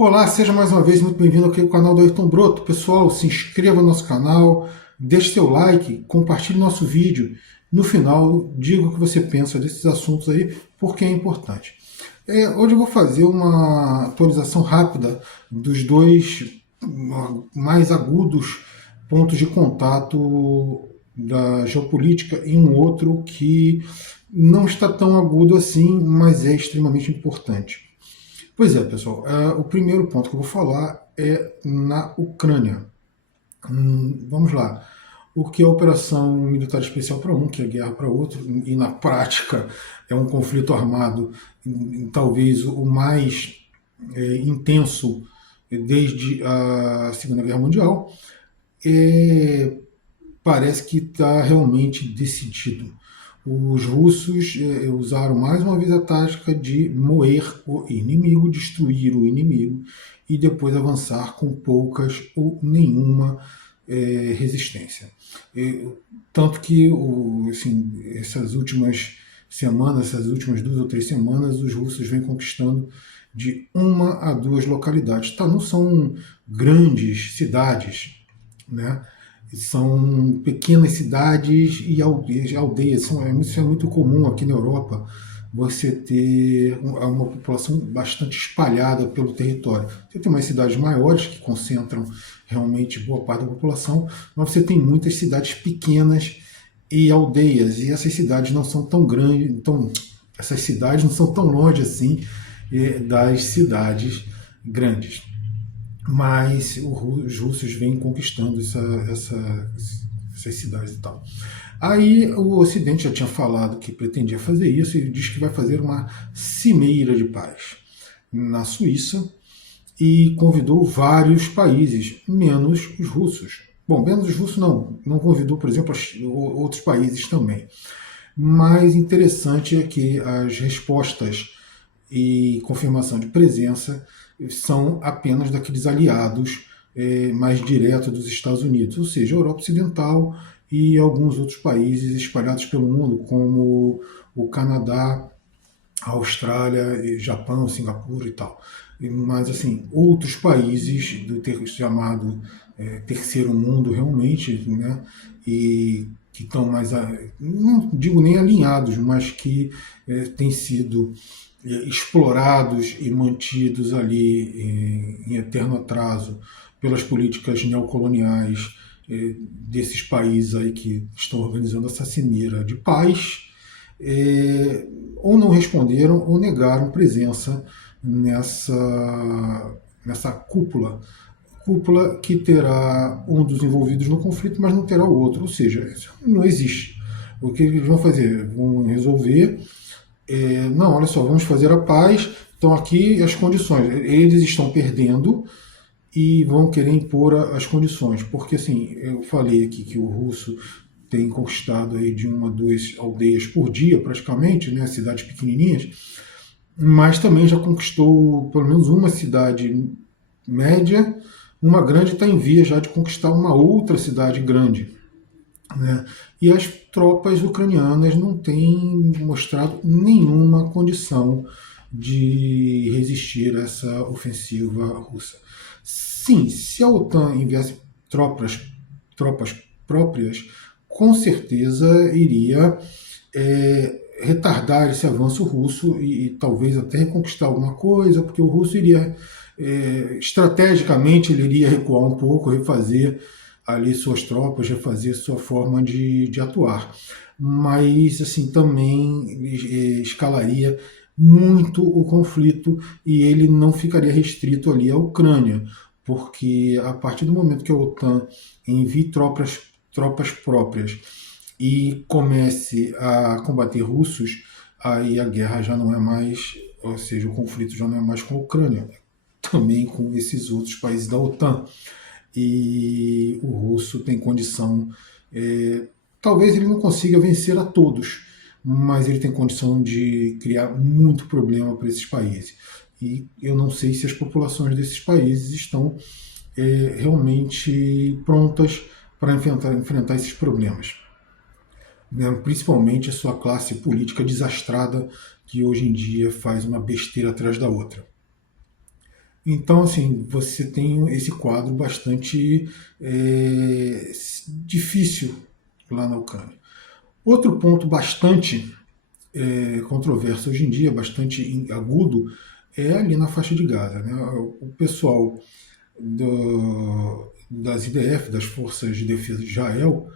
Olá, seja mais uma vez muito bem-vindo aqui ao canal do Ayrton Broto. Pessoal, se inscreva no nosso canal, deixe seu like, compartilhe nosso vídeo. No final, diga o que você pensa desses assuntos aí, porque é importante. Hoje eu vou fazer uma atualização rápida dos dois mais agudos pontos de contato da geopolítica e um outro que não está tão agudo assim, mas é extremamente importante. Pois é, pessoal. O primeiro ponto que eu vou falar é na Ucrânia. Vamos lá. O que é operação militar especial para um, que é guerra para outro, e na prática é um conflito armado, talvez o mais intenso desde a Segunda Guerra Mundial. Parece que está realmente decidido. Os russos usaram mais uma vez a tática de moer o inimigo, destruir o inimigo e depois avançar com poucas ou nenhuma resistência. Tanto que assim, essas últimas semanas, essas últimas 2 ou 3 semanas, os russos vêm conquistando de 1 a 2 localidades. Tá, não são grandes cidades, né? São pequenas cidades e aldeias. Isso é muito comum aqui na Europa, você ter uma população bastante espalhada pelo território. Você tem umas cidades maiores que concentram realmente boa parte da população, mas você tem muitas cidades pequenas e aldeias, e essas cidades não são tão grandes, então essas cidades não são tão longe assim das cidades grandes, mas os russos vêm conquistando essas cidades e tal. Aí o Ocidente já tinha falado que pretendia fazer isso e diz que vai fazer uma cimeira de paz na Suíça e convidou vários países, menos os russos. Bom, menos os russos não convidou, por exemplo, outros países também. Mais interessante é que as respostas e confirmação de presença são apenas daqueles aliados mais diretos dos Estados Unidos, ou seja, a Europa Ocidental e alguns outros países espalhados pelo mundo, como o Canadá, a Austrália, Japão, Singapura e tal. Mas, assim, outros países do chamado terceiro mundo, realmente, né, e que estão mais, não digo nem alinhados, mas que têm sido explorados e mantidos ali em eterno atraso pelas políticas neocoloniais desses países aí que estão organizando essa cimeira de paz, ou não responderam ou negaram presença nessa cúpula que terá um dos envolvidos no conflito, mas não terá o outro, ou seja, isso não existe. O que eles vão fazer? Vão resolver, não, olha só, vamos fazer a paz, então aqui as condições, eles estão perdendo e vão querer impor as condições, porque assim, eu falei aqui que o russo tem conquistado aí de 1 a 2 aldeias por dia, praticamente, né, cidades pequenininhas, mas também já conquistou pelo menos uma cidade média, uma grande está em via já de conquistar uma outra cidade grande, né? E as tropas ucranianas não têm mostrado nenhuma condição de resistir a essa ofensiva russa. Sim, se a OTAN enviasse tropas próprias, com certeza iria retardar esse avanço russo e talvez até reconquistar alguma coisa, porque o russo iria, estrategicamente, ele iria recuar um pouco, refazer ali suas tropas, refazer sua forma de atuar. Mas, assim, também escalaria muito o conflito e ele não ficaria restrito ali à Ucrânia, porque a partir do momento que a OTAN envie tropas próprias e comece a combater russos, aí a guerra já não é mais, ou seja, o conflito já não é mais com a Ucrânia, também com esses outros países da OTAN. E o russo tem condição, talvez ele não consiga vencer a todos, mas ele tem condição de criar muito problema para esses países. E eu não sei se as populações desses países estão realmente prontas para enfrentar esses problemas, né? Principalmente a sua classe política desastrada que hoje em dia faz uma besteira atrás da outra. Então, assim, você tem esse quadro bastante difícil lá na Ucrânia. Outro ponto bastante controverso hoje em dia, bastante agudo, é ali na faixa de Gaza. Né? O pessoal das IDF, das Forças de Defesa de Israel,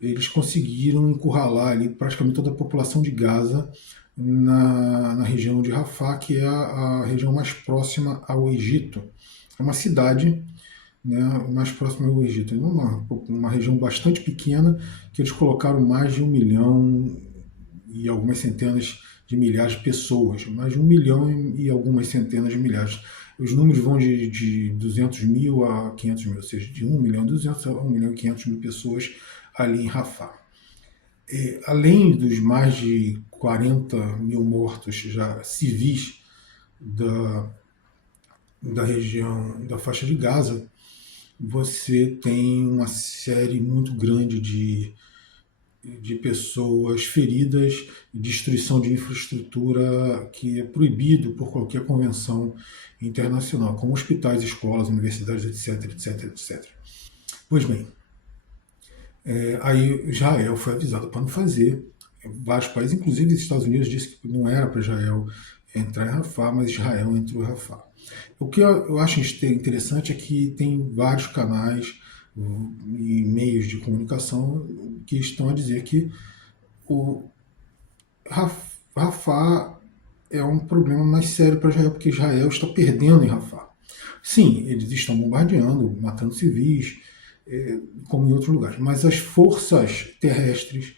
eles conseguiram encurralar ali praticamente toda a população de Gaza na região de Rafah, que é a região mais próxima ao Egito. É uma cidade, né, mais próxima ao Egito, uma região bastante pequena, que eles colocaram mais de 1 milhão e algumas centenas de milhares de pessoas, mais de 1 milhão e algumas centenas de milhares. Os números vão de 200 mil a 500 mil, ou seja, de 1 milhão e 200 a 1 milhão e 500 mil pessoas ali em Rafah. Além dos mais de 40 mil mortos já civis da, da região da faixa de Gaza, você tem uma série muito grande de pessoas feridas e destruição de infraestrutura que é proibido por qualquer convenção internacional, como hospitais, escolas, universidades, etc, etc, etc. Pois bem, aí Israel foi avisado para não fazer. Vários países, inclusive os Estados Unidos, disse que não era para Israel entrar em Rafah, mas Israel entrou em Rafah. O que eu acho interessante é que tem vários canais e meios de comunicação que estão a dizer que o Rafah é um problema mais sério para Israel, porque Israel está perdendo em Rafah. Sim, eles estão bombardeando, matando civis, como em outros lugares, mas as forças terrestres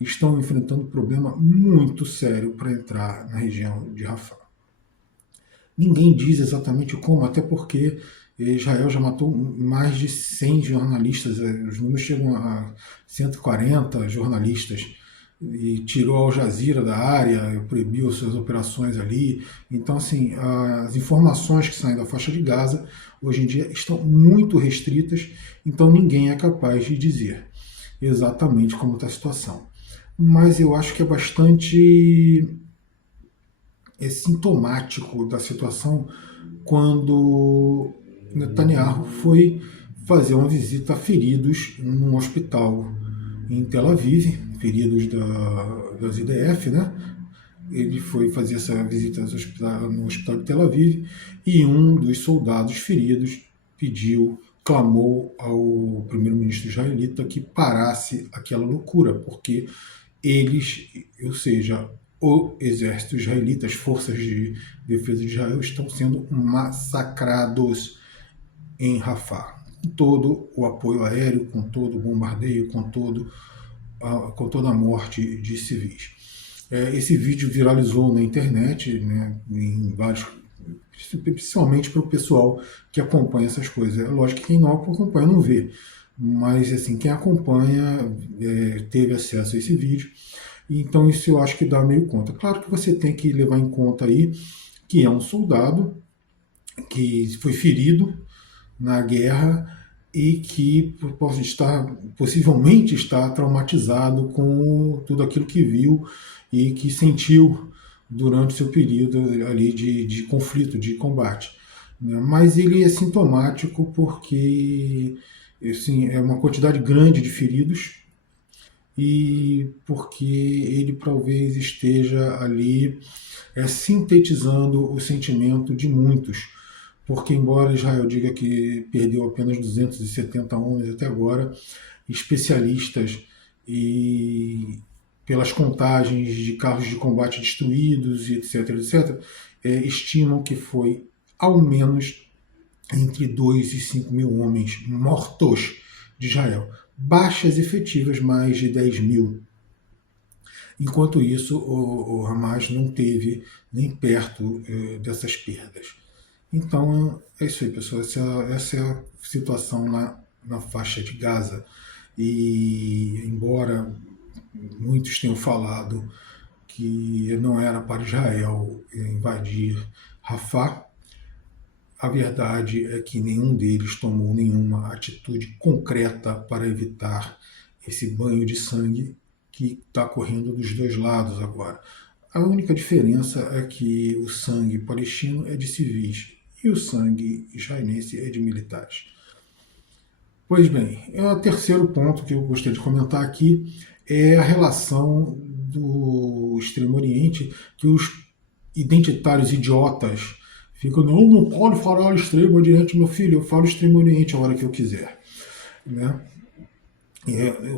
estão enfrentando um problema muito sério para entrar na região de Rafah. Ninguém diz exatamente como, até porque Israel já matou mais de 100 jornalistas, os números chegam a 140 jornalistas, e tirou a Al Jazeera da área, proibiu suas operações ali. Então, assim, as informações que saem da faixa de Gaza hoje em dia estão muito restritas, então ninguém é capaz de dizer exatamente como está a situação. Mas eu acho que é bastante sintomático da situação quando Netanyahu foi fazer uma visita a feridos num hospital em Tel Aviv, feridos das IDF, né? Ele foi fazer essa visita no hospital de Tel Aviv e um dos soldados feridos pediu, clamou ao primeiro-ministro israelita que parasse aquela loucura, porque eles, ou seja, o exército israelita, as forças de defesa de Israel estão sendo massacrados em Rafah, com todo o apoio aéreo, com todo o bombardeio, com toda a morte de civis. Esse vídeo viralizou na internet, né, em vários, principalmente para o pessoal que acompanha essas coisas. É lógico que quem não acompanha não vê, mas assim, quem acompanha teve acesso a esse vídeo, então isso eu acho que dá meio conta. Claro que você tem que levar em conta aí que é um soldado que foi ferido na guerra e que pode estar, possivelmente está traumatizado com tudo aquilo que viu e que sentiu durante o seu período ali de conflito, de combate. Mas ele é sintomático porque assim, é uma quantidade grande de feridos e porque ele talvez esteja ali sintetizando o sentimento de muitos. Porque, embora Israel diga que perdeu apenas 270 homens até agora, especialistas e pelas contagens de carros de combate destruídos, etc., etc., estimam que foi ao menos entre 2 e 5 mil homens mortos de Israel. Baixas efetivas, mais de 10 mil. Enquanto isso, o Hamas não teve nem perto dessas perdas. Então é isso aí, pessoal. Essa é a situação na faixa de Gaza. E embora muitos tenham falado que não era para Israel invadir Rafah, a verdade é que nenhum deles tomou nenhuma atitude concreta para evitar esse banho de sangue que está correndo dos dois lados agora. A única diferença é que o sangue palestino é de civis e o sangue israelense é de militares. Pois bem, o terceiro ponto que eu gostaria de comentar aqui é a relação do Extremo Oriente, que os identitários idiotas ficam, não pode falar Extremo Oriente, meu filho, eu falo Extremo Oriente a hora que eu quiser. Né?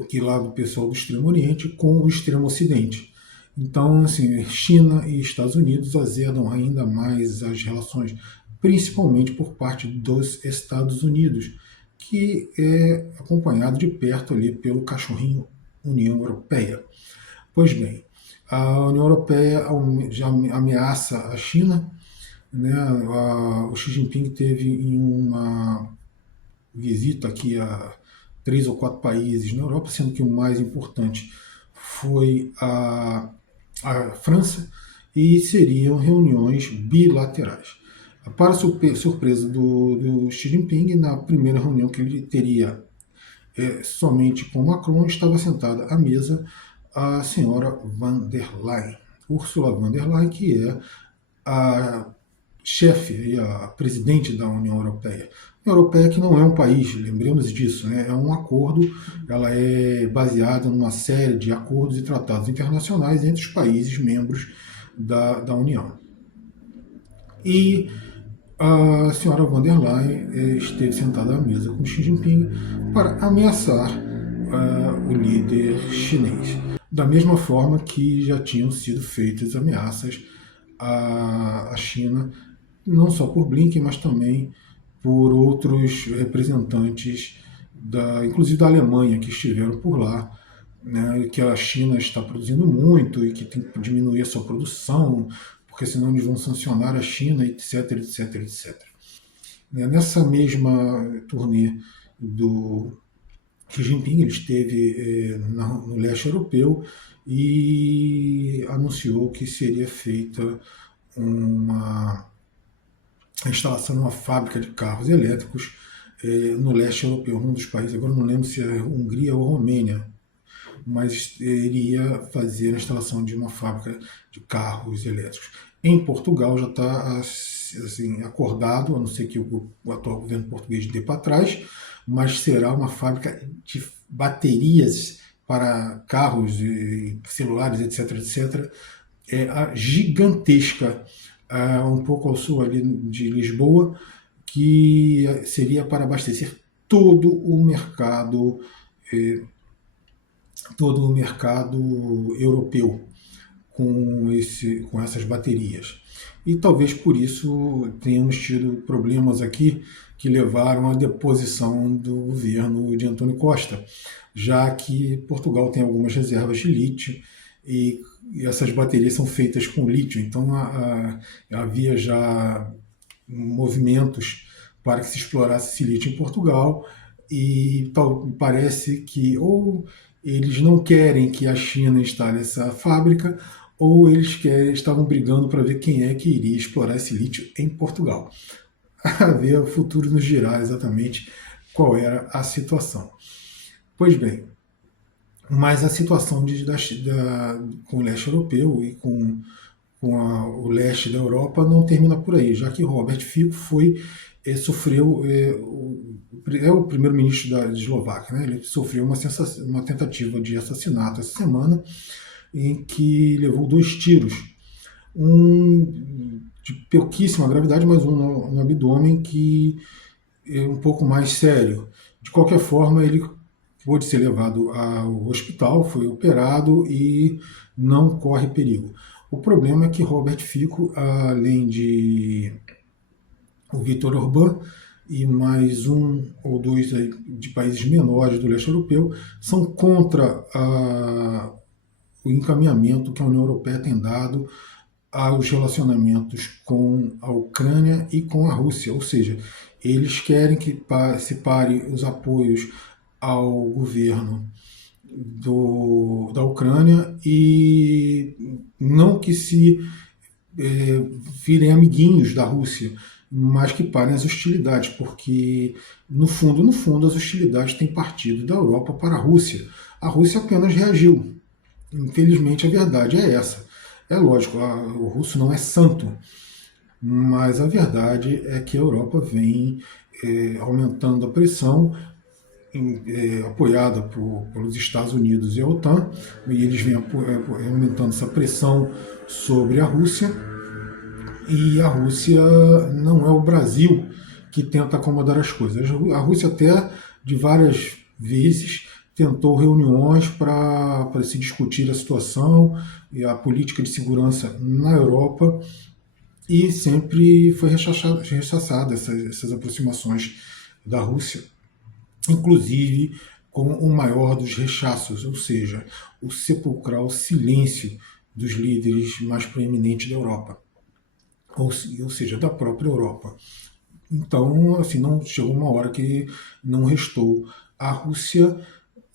Que lá do pessoal do Extremo Oriente com o Extremo Ocidente. Então, assim, China e Estados Unidos azedam ainda mais as relações, principalmente por parte dos Estados Unidos, que é acompanhado de perto ali pelo cachorrinho União Europeia. Pois bem, a União Europeia já ameaça a China, né? O Xi Jinping teve em uma visita aqui a 3 ou 4 países na Europa, sendo que o mais importante foi a França, e seriam reuniões bilaterais. Para surpresa do Xi Jinping, na primeira reunião que ele teria somente com Macron, estava sentada à mesa a senhora van der Leyen, Ursula von der Leyen, que é a chefe e a presidente da União Europeia. A União Europeia que não é um país, lembremos disso, né? É um acordo, ela é baseada numa série de acordos e tratados internacionais entre os países membros da União. E a senhora von der Leyen esteve sentada à mesa com Xi Jinping para ameaçar o líder chinês, da mesma forma que já tinham sido feitas ameaças à China, não só por Blinken, mas também por outros representantes, inclusive da Alemanha, que estiveram por lá, né, que a China está produzindo muito e que tem que diminuir a sua produção, porque senão eles vão sancionar a China, etc, etc, etc. Nessa mesma turnê do Xi Jinping, ele esteve no leste europeu e anunciou que seria feita uma instalação de uma fábrica de carros elétricos no leste europeu, um dos países, agora não lembro se é Hungria ou Romênia, mas ele ia fazer a instalação de uma fábrica de carros elétricos. Em Portugal já está assim, acordado, a não ser que o atual governo português dê para trás, mas será uma fábrica de baterias para carros, celulares, etc, etc, gigantesca, um pouco ao sul ali de Lisboa, que seria para abastecer todo o mercado europeu com essas baterias. E talvez por isso tenhamos tido problemas aqui que levaram à deposição do governo de Antônio Costa, já que Portugal tem algumas reservas de lítio e essas baterias são feitas com lítio, então havia já movimentos para que se explorasse esse lítio em Portugal, e parece que ou eles não querem que a China instale essa fábrica, ou eles estavam brigando para ver quem é que iria explorar esse lítio em Portugal. A ver, o futuro nos dirá exatamente qual era a situação. Pois bem, mas a situação com o leste europeu e com o leste da Europa não termina por aí, já que Robert Fico sofreu, é o primeiro-ministro da Eslováquia, né? Ele sofreu uma tentativa de assassinato essa semana, em que levou 2 tiros, um de pouquíssima gravidade, mas um no abdômen, que é um pouco mais sério. De qualquer forma, ele pôde ser levado ao hospital, foi operado e não corre perigo. O problema é que Robert Fico, além de o Viktor Orbán e mais 1 ou 2 de países menores do leste europeu, são contra o encaminhamento que a União Europeia tem dado aos relacionamentos com a Ucrânia e com a Rússia, ou seja, eles querem que se pare os apoios ao governo da Ucrânia e não que se virem amiguinhos da Rússia, mas que parem as hostilidades, porque no fundo as hostilidades têm partido da Europa para a Rússia. A Rússia apenas reagiu. Infelizmente a verdade é essa. É lógico, o russo não é santo, mas a verdade é que a Europa vem aumentando a pressão, apoiada pelos Estados Unidos e a OTAN, e eles vêm aumentando essa pressão sobre a Rússia, e a Rússia não é o Brasil que tenta acomodar as coisas. A Rússia até, de várias vezes, tentou reuniões para se discutir a situação e a política de segurança na Europa, e sempre foi rechaçada essas aproximações da Rússia, inclusive com o maior dos rechaços, ou seja, o sepulcral silêncio dos líderes mais proeminentes da Europa, ou seja, da própria Europa. Então, assim, não chegou uma hora que não restou à Rússia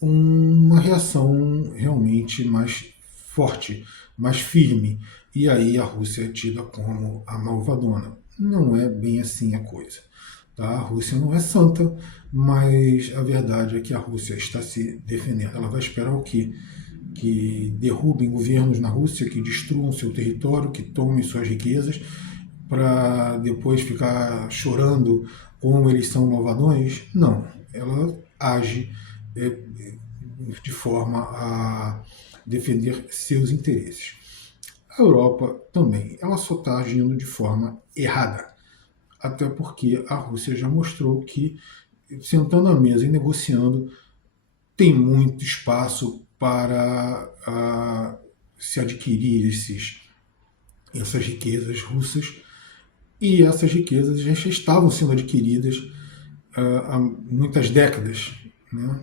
uma reação realmente mais forte, mais firme. E aí a Rússia é tida como a malvadona. Não é bem assim a coisa. Tá? A Rússia não é santa, mas a verdade é que a Rússia está se defendendo. Ela vai esperar o quê? Que derrubem governos na Rússia, que destruam seu território, que tomem suas riquezas, para depois ficar chorando como eles são malvadões? Não. Ela age de forma a defender seus interesses. A Europa também, ela só está agindo de forma errada, até porque a Rússia já mostrou que, sentando à mesa e negociando, tem muito espaço para se adquirir essas riquezas russas, e essas riquezas já estavam sendo adquiridas há muitas décadas. Né?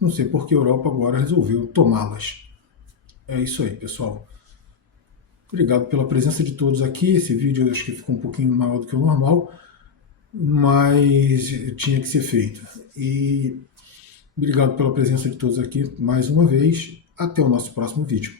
Não sei por que a Europa agora resolveu tomá-las. É isso aí, pessoal. Obrigado pela presença de todos aqui. Esse vídeo eu acho que ficou um pouquinho maior do que o normal, mas tinha que ser feito. E obrigado pela presença de todos aqui mais uma vez. Até o nosso próximo vídeo.